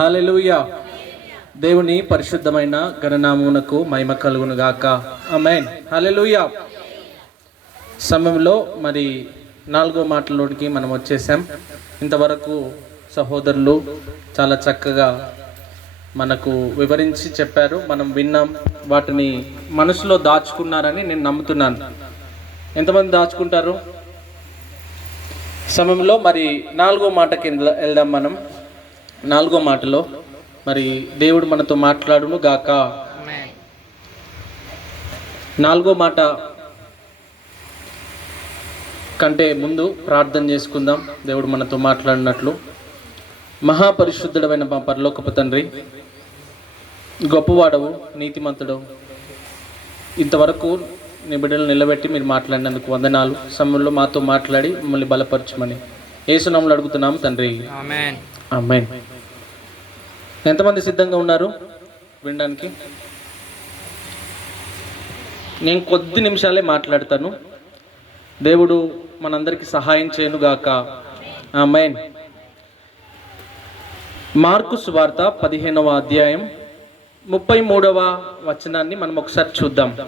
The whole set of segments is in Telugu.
హల్లెలూయా. దేవుని పరిశుద్ధమైన గణనామునకు మహిమ కలుగును గాక అమెన్ హల్లెలూయా. సమయంలో మరి నాలుగో మాటలోనికి మనం వచ్చేసాం. ఇంతవరకు సహోదరులు చాలా చక్కగా మనకు వివరించి చెప్పారు. మనం విన్నాం వాటిని మనసులో దాచుకున్నారని నేను నమ్ముతున్నాను. ఎంతమంది దాచుకుంటారు? సమయంలో మరి నాలుగో మాటకి కింద వెళ్దాం మనం. నాలుగో మాటలో మరి దేవుడు మనతో మాట్లాడును గాక. నాలుగో మాట కంటే ముందు ప్రార్థన చేసుకుందాం. దేవుడు మనతో మాట్లాడినట్లు. మహాపరిశుద్ధుడమైన మా పరలోకపు తండ్రి గొప్పవాడవు నీతిమంతుడవు. ఇంతవరకు నీ బిడ్డలు నిలబెట్టి మీరు మాట్లాడినందుకు వందనాలు. సమయంలో మాతో మాట్లాడి మమ్మల్ని బలపరచమని. ఏసునాములు అడుగుతున్నాము తండ్రి. అమ్మాయి ఎంతమంది సిద్ధంగా ఉన్నారు? వినడానికి. నేను కొద్ది నిమిషాలే మాట్లాడతాను. దేవుడు మనందరికీ సహాయం చేయనుగాక. అమ్మాయి మార్కు సువార్త పదిహేనవ అధ్యాయం ముప్పై మూడవ వచనాన్ని మనం ఒకసారి చూద్దాం.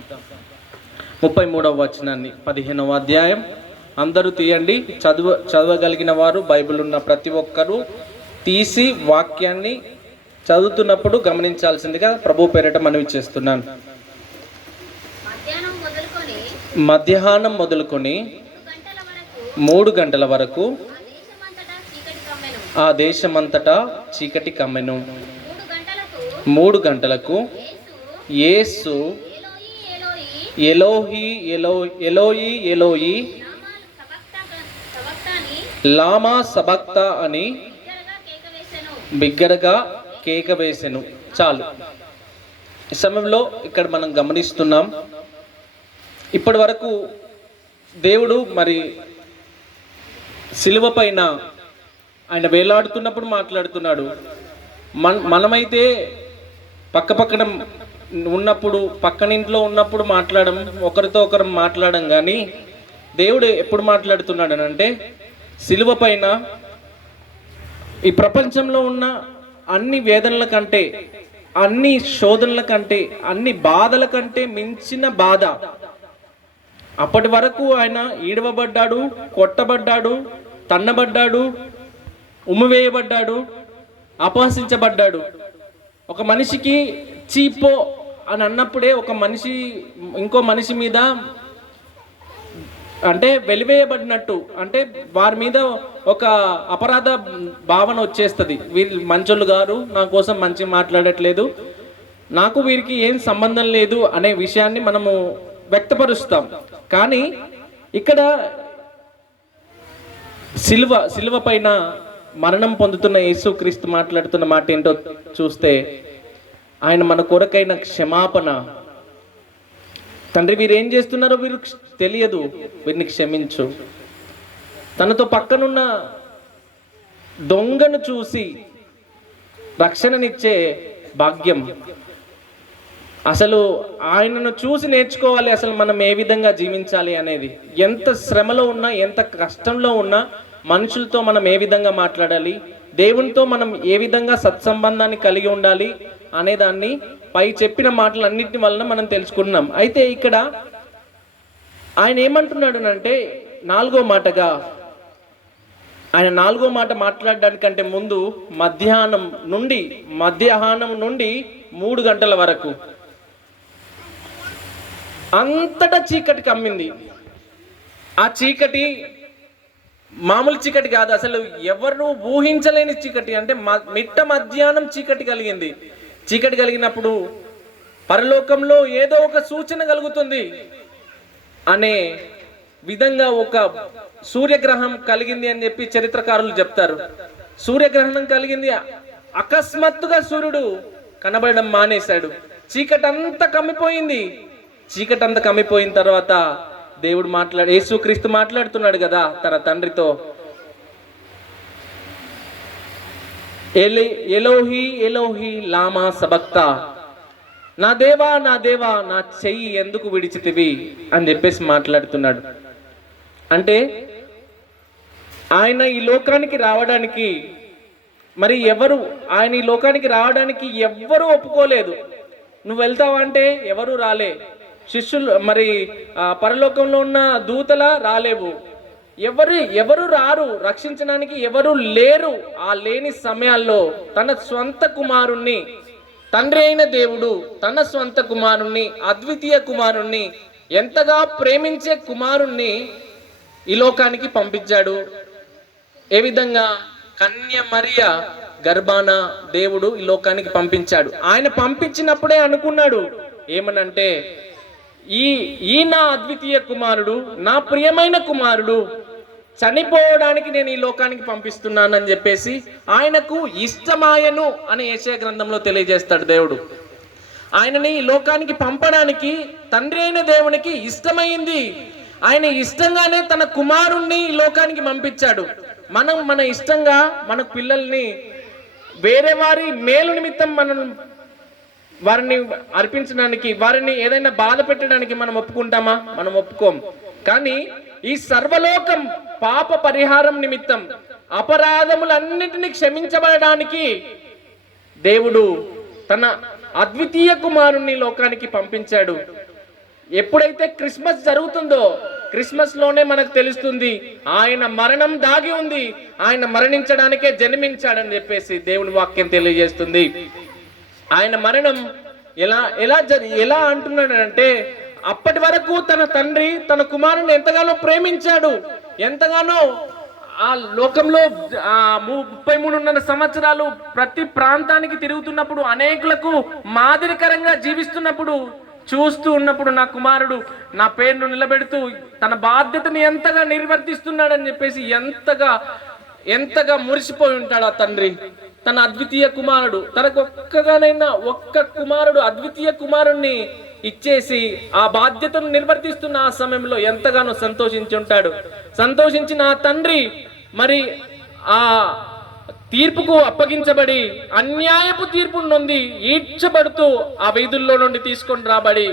ముప్పై మూడవ వచనాన్ని పదిహేనవ అధ్యాయం. అందరూ తీయండి. చదువు చదవగలిగిన వారు బైబిల్ ఉన్న ప్రతి ఒక్కరూ తీసి వాక్యాన్ని చదువుతున్నప్పుడు గమనించాల్సిందిగా ప్రభు పేరిట మనవి చేస్తున్నాను. మధ్యాహ్నం మొదలుకొని మూడు గంటల వరకు ఆ దేశమంతటా చీకటి కమ్మెను. మూడు గంటలకు యేసు ఏలోయి ఎలోహి ఎలో ఎలోయి ఎలోయి లామా సబక్తా అని బిగ్గరగా కేక వేసెను. చాలు. ఈ సమయంలో ఇక్కడ మనం గమనిస్తున్నాం ఇప్పటి వరకు దేవుడు మరి శిలువ పైన ఆయన వేలాడుతున్నప్పుడు మాట్లాడుతున్నాడు. మన మనమైతే పక్క పక్కన ఉన్నప్పుడు పక్కన ఇంట్లో ఉన్నప్పుడు మాట్లాడడం ఒకరితో ఒకరు మాట్లాడడం కానీ దేవుడు ఎప్పుడు మాట్లాడుతున్నాడు అని అంటే శిలువ పైన ఈ ప్రపంచంలో ఉన్న అన్ని వేదనల కంటే అన్ని శోధనల కంటే అన్ని బాధల కంటే మించిన బాధ. అప్పటి వరకు ఆయన ఈడవబడ్డాడు కొట్టబడ్డాడు తన్నబడ్డాడు ఉమ్మివేయబడ్డాడు అపహసించబడ్డాడు. ఒక మనిషికి చీపో అని అన్నప్పుడే ఒక మనిషి ఇంకో మనిషి మీద అంటే వెలివేయబడినట్టు అంటే వారి మీద ఒక అపరాధ భావన వచ్చేస్తుంది. వీళ్ళు మంచోళ్ళు గారు నా కోసం మంచి మాట్లాడట్లేదు నాకు వీరికి ఏం సంబంధం లేదు అనే విషయాన్ని మనము వ్యక్తపరుస్తాం. కానీ ఇక్కడ సిల్వ సిల్వ పైన మరణం పొందుతున్న యేసుక్రీస్తు మాట్లాడుతున్న మాట ఏంటో చూస్తే ఆయన మన కొరకైన క్షమాపణ తండ్రి వీరేం ఏం చేస్తున్నారో వీరు తెలియదు. వీరిని క్షమించు. తనతో పక్కనున్న దొంగను చూసి రక్షణనిచ్చే భాగ్యం. అసలు ఆయనను చూసి నేర్చుకోవాలి అసలు మనం ఏ విధంగా జీవించాలి అనేది. ఎంత శ్రమలో ఉన్నా ఎంత కష్టంలో ఉన్నా మనుషులతో మనం ఏ విధంగా మాట్లాడాలి? దేవునితో మనం ఏ విధంగా సత్సంబంధాన్ని కలిగి ఉండాలి? అనేదాన్ని పై చెప్పిన మాటలన్నింటి వలన మనం తెలుసుకున్నాం. అయితే ఇక్కడ ఆయన ఏమంటున్నాడు అంటే నాలుగో మాటగా ఆయన నాలుగో మాట మాట్లాడడానికంటే ముందు మధ్యాహ్నం నుండి మధ్యాహ్నం నుండి మూడు గంటల వరకు అంతటా చీకటి కమ్మింది. ఆ చీకటి మామూలు చీకటి కాదు అసలు ఎవరు ఊహించలేని చీకటి. అంటే మ- మిట్ట మధ్యాహ్నం చీకటి కలిగింది. చీకటి కలిగినప్పుడు పరలోకంలో ఏదో ఒక సూచన కలుగుతుంది అనే విధంగా ఒక సూర్యగ్రహం కలిగింది అని చెప్పి చరిత్రకారులు చెప్తారు. సూర్యగ్రహణం కలిగింది అకస్మాత్తుగా సూర్యుడు కనబడడం మానేశాడు. చీకటి అంతా కమ్మిపోయింది. చీకటి అంతా కమ్మిపోయిన తర్వాత దేవుడు మాట్లాడు యేసుక్రీస్తు మాట్లాడుతున్నాడు కదా తన తండ్రితో ఎలి ఎలోహి ఎలోహి లామా సబక్తా. నా దేవా నా దేవా నా చెయ్యి ఎందుకు విడిచితివి? అని చెప్పేసి మాట్లాడుతున్నాడు. అంటే ఆయన ఈ లోకానికి రావడానికి మరి ఎవరు ఆయన ఈ లోకానికి రావడానికి ఎవ్వరూ ఒప్పుకోలేదు. నువ్వు వెళ్తావా అంటే ఎవరు రాలే. శిష్యులు మరి పరలోకంలో ఉన్న దూతల రాలేవు. ఎవరు ఎవరు రారు రక్షించడానికి ఎవరు లేరు ఆ లేని సమయాల్లో తన స్వంత కుమారుణ్ణి తండ్రి అయిన దేవుడు తన స్వంత కుమారుణ్ణి అద్వితీయ కుమారుణ్ణి ఎంతగా ప్రేమించే కుమారుణ్ణి ఈ లోకానికి పంపించాడు. ఏ విధంగా? కన్య మరియ గర్భాన దేవుడు ఈ లోకానికి పంపించాడు. ఆయన పంపించినప్పుడే అనుకున్నాడు ఏమనంటే ఈ ఈ నా అద్వితీయ కుమారుడు నా ప్రియమైన కుమారుడు చనిపోవడానికి నేను ఈ లోకానికి పంపిస్తున్నానని చెప్పేసి ఆయనకు ఇష్టమాయను అని ఏషియా గ్రంథంలో తెలియజేస్తాడు దేవుడు. ఆయనని ఈ లోకానికి పంపడానికి తండ్రి అయిన దేవునికి ఇష్టమైంది. ఆయన ఇష్టంగానే తన కుమారుణ్ణి ఈ లోకానికి పంపించాడు. మనం మన ఇష్టంగా మన పిల్లల్ని వేరే వారి మేలు నిమిత్తం మనం వారిని అర్పించడానికి వారిని ఏదైనా బాధ పెట్టడానికి మనం ఒప్పుకుంటామా? మనం ఒప్పుకోం. కానీ ఈ సర్వలోకం పాప పరిహారం నిమిత్తం అపరాధములన్నిటినీ క్షమించబడడానికి దేవుడు తన అద్వితీయ కుమారుణ్ణి లోకానికి పంపించాడు. ఎప్పుడైతే క్రిస్మస్ జరుగుతుందో క్రిస్మస్లోనే మనకు తెలుస్తుంది ఆయన మరణం దాగి ఉంది ఆయన మరణించడానికే జన్మించాడని చెప్పేసి దేవుని వాక్యం తెలియజేస్తుంది. ఆయన మరణం ఎలా ఎలా ఎలా అంటున్నాడంటే అప్పటి వరకు తన తండ్రి తన కుమారుని ఎంతగానో ప్రేమించాడు. ఎంతగానో ఆ లోకంలో ఆ ముప్పై మూడున్నర సంవత్సరాలు ప్రతి ప్రాంతానికి తిరుగుతున్నప్పుడు అనేకులకు మాదిరికరంగా జీవిస్తున్నప్పుడు చూస్తూ ఉన్నప్పుడు నా కుమారుడు నా పేరును నిలబెడుతూ తన బాధ్యతని ఎంతగా నిర్వర్తిస్తున్నాడని చెప్పేసి ఎంతగా ఎంతగా మురిసిపోయి ఉంటాడు ఆ తండ్రి. తన అద్వితీయ కుమారుడు తనకు ఒక్కగానైనా ఒక్క కుమారుడు అద్వితీయ కుమారుణ్ణి ఇచ్చేసి ఆ బాధ్యతను నిర్వర్తిస్తున్న ఆ సమయంలో ఎంతగానో సంతోషించి ఉంటాడు. సంతోషించిన ఆ తండ్రి మరి ఆ తీర్పుకు అప్పగించబడి అన్యాయపు తీర్పు నొంది ఈడ్చబడుతూ ఆ వీధుల్లో నుండి తీసుకొని రాబడి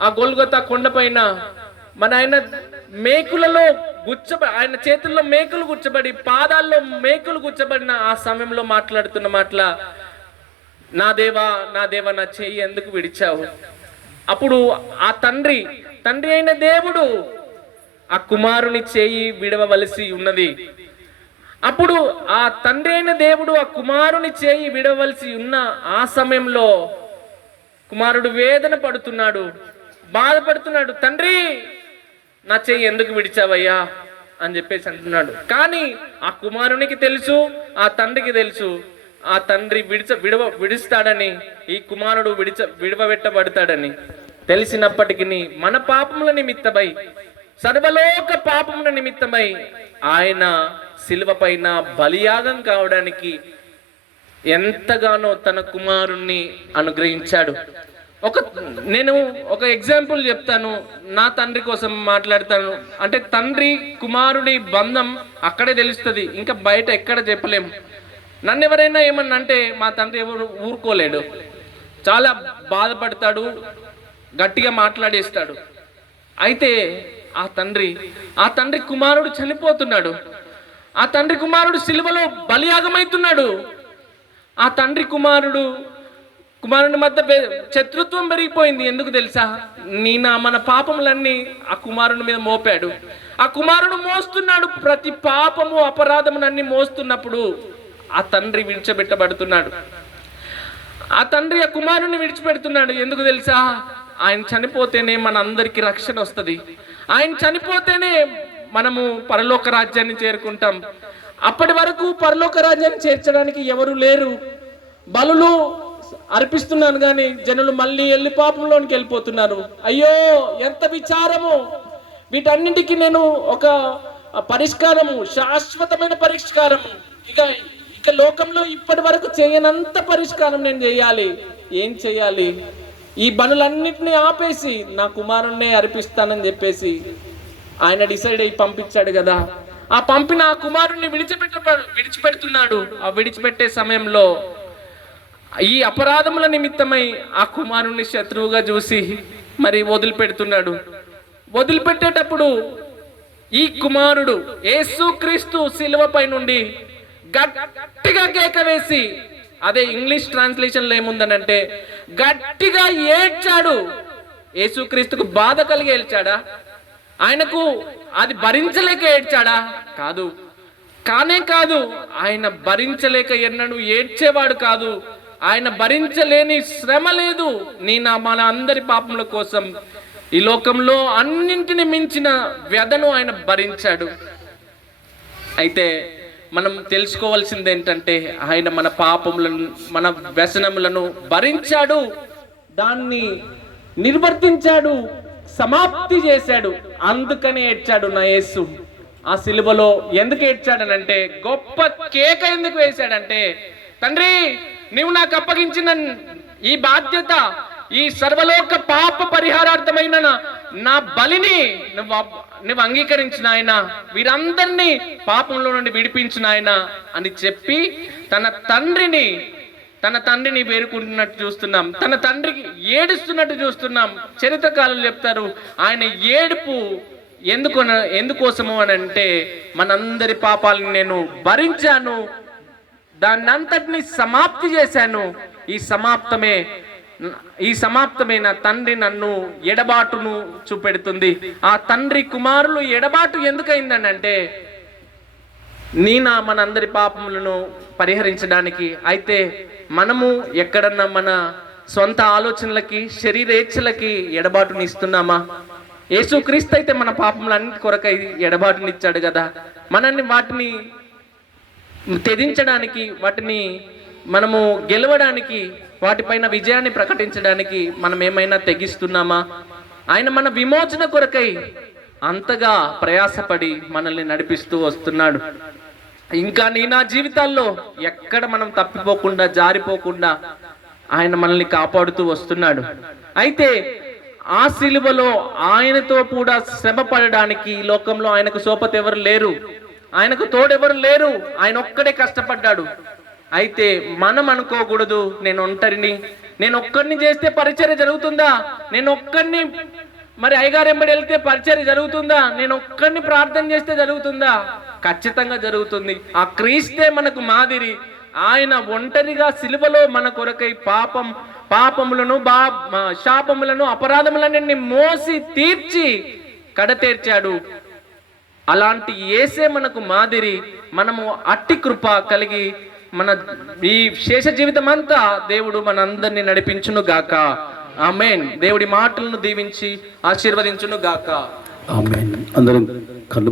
ఆ గొల్గొత కొండపైన మన ఆయన మేకులలో గుచ్చ ఆయన చేతుల్లో మేకులు గుచ్చబడి పాదాల్లో మేకులు గుచ్చబడిన ఆ సమయంలో మాట్లాడుతున్న మాటల నా దేవా నా దేవా నా చెయ్యి ఎందుకు విడిచావు? అప్పుడు ఆ తండ్రి తండ్రి అయిన దేవుడు ఆ కుమారుని చేయి విడవవలసి ఉన్నది. అప్పుడు ఆ తండ్రి అయిన దేవుడు ఆ కుమారుని చేయి విడవలసి ఉన్న ఆ సమయంలో కుమారుడు వేదన పడుతున్నాడు బాధపడుతున్నాడు తండ్రి నా చెయ్యి ఎందుకు విడిచావయ్యా? అని చెప్పేసి అంటున్నాడు. కానీ ఆ కుమారునికి తెలుసు ఆ తండ్రికి తెలుసు ఆ తండ్రి విడిచ విడవ విడుస్తాడని ఈ కుమారుడు విడిచ విడవబెట్టబడతాడని. తెలిసినప్పటికీ మన పాపముల నిమిత్తమై సర్వలోక పాపముల నిమిత్తమై ఆయన శిలువ పైన బలియాగం కావడానికి ఎంతగానో తన కుమారుణ్ణి అనుగ్రహించాడు. ఒక నేను ఒక ఎగ్జాంపుల్ చెప్తాను. నా తండ్రి కోసం మాట్లాడతాను. అంటే తండ్రి కుమారుడి బంధం అక్కడే తెలుస్తుంది. ఇంకా బయట ఎక్కడ చెప్పలేము నన్ను ఎవరైనా ఏమన్నా అంటే మా తండ్రి ఎవరు ఊరుకోలేడు. చాలా బాధపడతాడు. గట్టిగా మాట్లాడేస్తాడు. అయితే ఆ తండ్రి ఆ తండ్రి కుమారుడు చనిపోతున్నాడు. ఆ తండ్రి కుమారుడు సిలువలో బలియాగమవుతున్నాడు ఆ తండ్రి కుమారుడు కుమారుని మధ్య శత్రుత్వం పెరిగిపోయింది. ఎందుకు తెలుసా? నేను మన పాపములన్నీ ఆ కుమారుని మీద మోపాడు. ఆ కుమారుడు మోస్తున్నాడు. ప్రతి పాపము అపరాధమునన్నీ మోస్తున్నప్పుడు ఆ తండ్రి విడిచిపెట్టబడుతున్నాడు. ఆ తండ్రి ఆ కుమారుని విడిచిపెడుతున్నాడు. ఎందుకు తెలుసా? ఆయన చనిపోతేనే మన అందరికి రక్షణ వస్తుంది. ఆయన చనిపోతేనే మనము పరలోక రాజ్యాన్ని చేరుకుంటాం. అప్పటి వరకు పరలోక రాజ్యాన్ని చేర్చడానికి ఎవరు లేరు. బలులు అర్పిస్తున్నాను కానీ జనులు మళ్ళీ వెళ్ళి పాపంలోనికి వెళ్ళిపోతున్నారు. అయ్యో ఎంత విచారము! వీటన్నింటికి నేను ఒక పరిష్కారము శాశ్వతమైన పరిష్కారం ఇక ఇక లోకంలో ఇప్పటి వరకు చేయనంత పరిష్కారం నేను చేయాలి. ఏం చేయాలి? ఈ పనులన్నింటినీ ఆపేసి నా కుమారుణ్ణే అర్పిస్తానని చెప్పేసి ఆయన డిసైడ్ అయ్యి పంపించాడు కదా. ఆ పంపిన ఆ కుమారుణ్ణి విడిచిపెట్ట విడిచిపెడుతున్నాడు. ఆ విడిచిపెట్టే సమయంలో ఈ అపరాధముల నిమిత్తమై ఆ కుమారుణ్ణి శత్రువుగా చూసి మరి వదిలిపెడుతున్నాడు. వదిలిపెట్టేటప్పుడు ఈ కుమారుడు యేసుక్రీస్తు శిలువపై నుండి గట్టిగా కేక వేసి అదే ఇంగ్లీష్ ట్రాన్స్లేషన్లో ఏముందనంటే గట్టిగా ఏడ్చాడు. యేసుక్రీస్తుకు బాధ కలిగి ఏడ్చాడా? ఆయనకు అది భరించలేక ఏడ్చాడా? కాదు. కానే కాదు ఆయన భరించలేక ఎన్నడూ ఏడ్చేవాడు కాదు. ఆయన భరించలేని శ్రమ లేదు. నీ నా మన అందరి పాపముల కోసం ఈ లోకంలో అన్నింటిని మించిన వ్యధను ఆయన భరించాడు. అయితే మనం తెలుసుకోవాల్సింది ఏంటంటే ఆయన మన పాపములను మన వ్యసనములను భరించాడు దాన్ని నిర్వర్తించాడు సమాప్తి చేశాడు. అందుకని ఏడ్చాడు నా యేసు. ఆ సిలువలో ఎందుకు ఏడ్చాడనంటే గొప్ప కేక ఎందుకు వేశాడంటే తండ్రి నీవు నాకు అప్పగించిన ఈ బాధ్యత ఈ సర్వలోక పాప పరిహారార్థమైన నా- బలిని నువ్వు నువ్వు అంగీకరించిన ఆయన వీరందరినీ పాపంలో నుండి విడిపించిన ఆయన అని చెప్పి తన తండ్రిని తన తండ్రిని వేరుకుంటున్నట్టు చూస్తున్నాం. తన తండ్రికి ఏడుస్తున్నట్టు చూస్తున్నాం. చరిత్రకారులు చెప్తారు ఆయన ఏడుపు ఎందుకు ఎందుకోసము అని అంటే మనందరి పాపాలను నేను భరించాను దాన్నంతటిని సమాప్తి చేశాను. ఈ సమాప్తమే ఈ సమాప్తమైన తండ్రి నన్ను ఎడబాటును చూపెడుతుంది. ఆ తండ్రి కుమారులు ఎడబాటు ఎందుకైందని అంటే నీనా మనందరి పాపములను పరిహరించడానికి. అయితే మనము ఎక్కడన్నా మన సొంత ఆలోచనలకి శరీరేచ్ఛలకి ఎడబాటుని ఇస్తున్నామా? యేసుక్రీస్తు అయితే మన పాపములన్నిటి కొరకై ఎడబాటునిచ్చాడు కదా మనల్ని వాటిని త్యజించడానికి వాటిని మనము గెలవడానికి వాటిపైన విజయాన్ని ప్రకటించడానికి మనం ఏమైనా తెగిస్తున్నామా? ఆయన మన విమోచన కొరకై అంతగా ప్రయాసపడి మనల్ని నడిపిస్తూ వస్తున్నాడు. ఇంకా నీ నా జీవితాల్లో ఎక్కడ మనం తప్పిపోకుండా జారిపోకుండా ఆయన మనల్ని కాపాడుతూ వస్తున్నాడు. అయితే ఆ సిలువలో ఆయనతో కూడా శ్రమ పడడానికి ఈ లోకంలో ఆయనకు సోపతి ఎవరు లేరు. ఆయనకు తోడెవరు లేరు. ఆయన ఒక్కడే కష్టపడ్డాడు. అయితే మనం అనుకోకూడదు. నేను ఒంటరిని. నేను ఒక్కరిని చేస్తే పరిచర్య జరుగుతుందా? నేను ఒక్కరిని మరి అయ్యగారు ఎంబడి వెళ్తే పరిచర్య జరుగుతుందా? నేను ఒక్కరిని ప్రార్థన చేస్తే జరుగుతుందా? ఖచ్చితంగా జరుగుతుంది. ఆ క్రీస్తే మనకు మాదిరి. ఆయన ఒంటరిగా సిలువలో మన కొరకై పాపం పాపములను బా శాపములను అపరాధములన్నీ మోసి తీర్చి కడతీర్చాడు. అలాంటి ఏసే మనకు మాదిరి. మనము అట్టి కృప కలిగి మన ఈ శేష జీవితం అంతా దేవుడు మనందరినీ నడిపించును గాక. ఆమెన్. దేవుడి మాటలను దీవించి ఆశీర్వదించును గాక. ఆమెన్. అందరం కళ్ళు